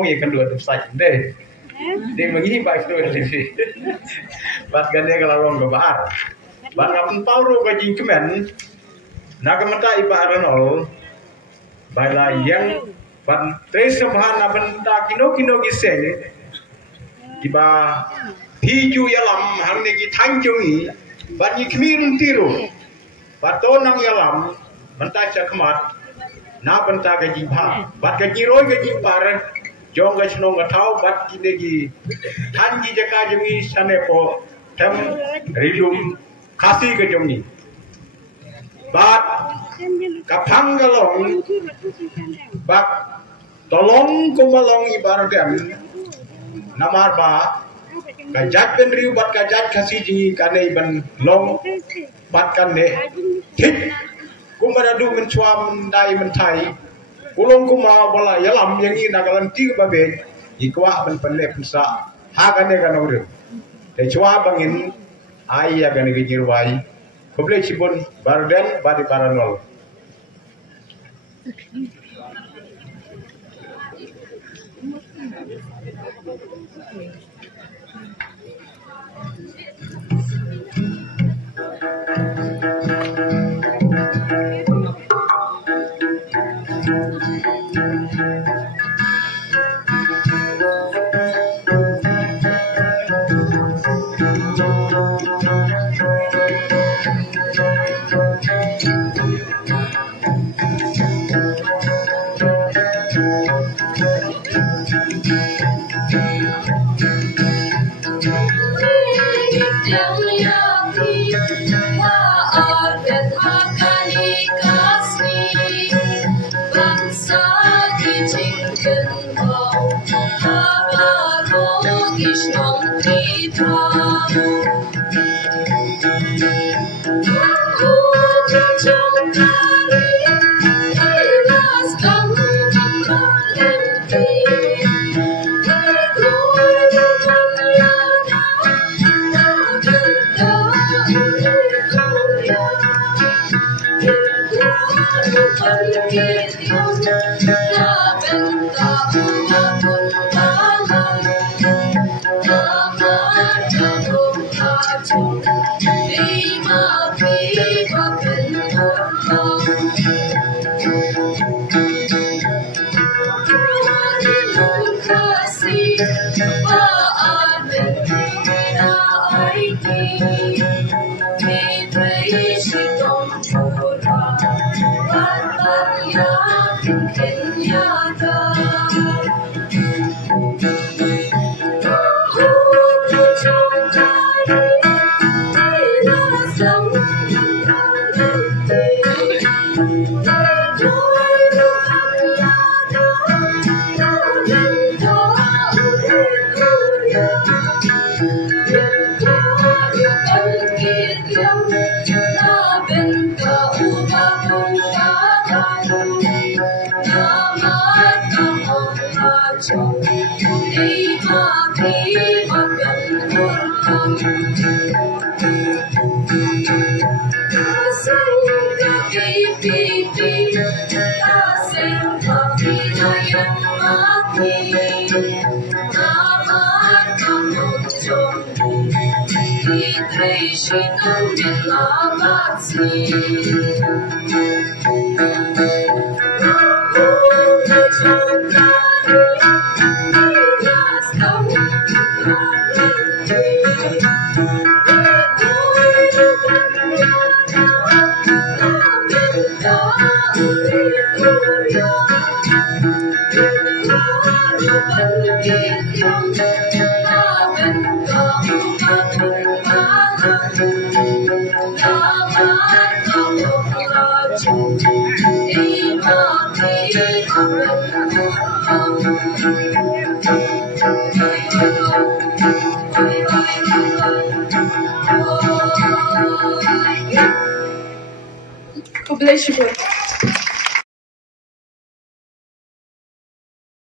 Shnong ye kan dua sai deh. Dia mengi baik tu lebih. Bat gande kalau orang kebar. Bat ngapun pauru ke jingkemen. Nak mentai ibaran all. Baila yang ban tres bahan abenta kino giseng. Iba hiju yalam hang ni tangjungi. Bat ni kemirin tiru. Bat tonang yalam mentai cakmat. Na benta ke jingpa. Bat ke jiroi ke jingpar. Jong ke Shnong ke tau bat kini gi tanji jaka jungi sanepo tem ridum kasih ke jungi. Bat kapang galong bat tolong kumalong ibaratkan namar ba kajat ben riu bat kajat kasih jingi kane iban long bat kane hit kumaradu mencuam mendai mentai ulung kuma bola yalam yang ini nagalan tiga babe ikwa ban panle pusa ha kane kana ure te chwa bangin ai ya kane ke Jingrwai koble chibon Ardent badi paranol. Obrigado.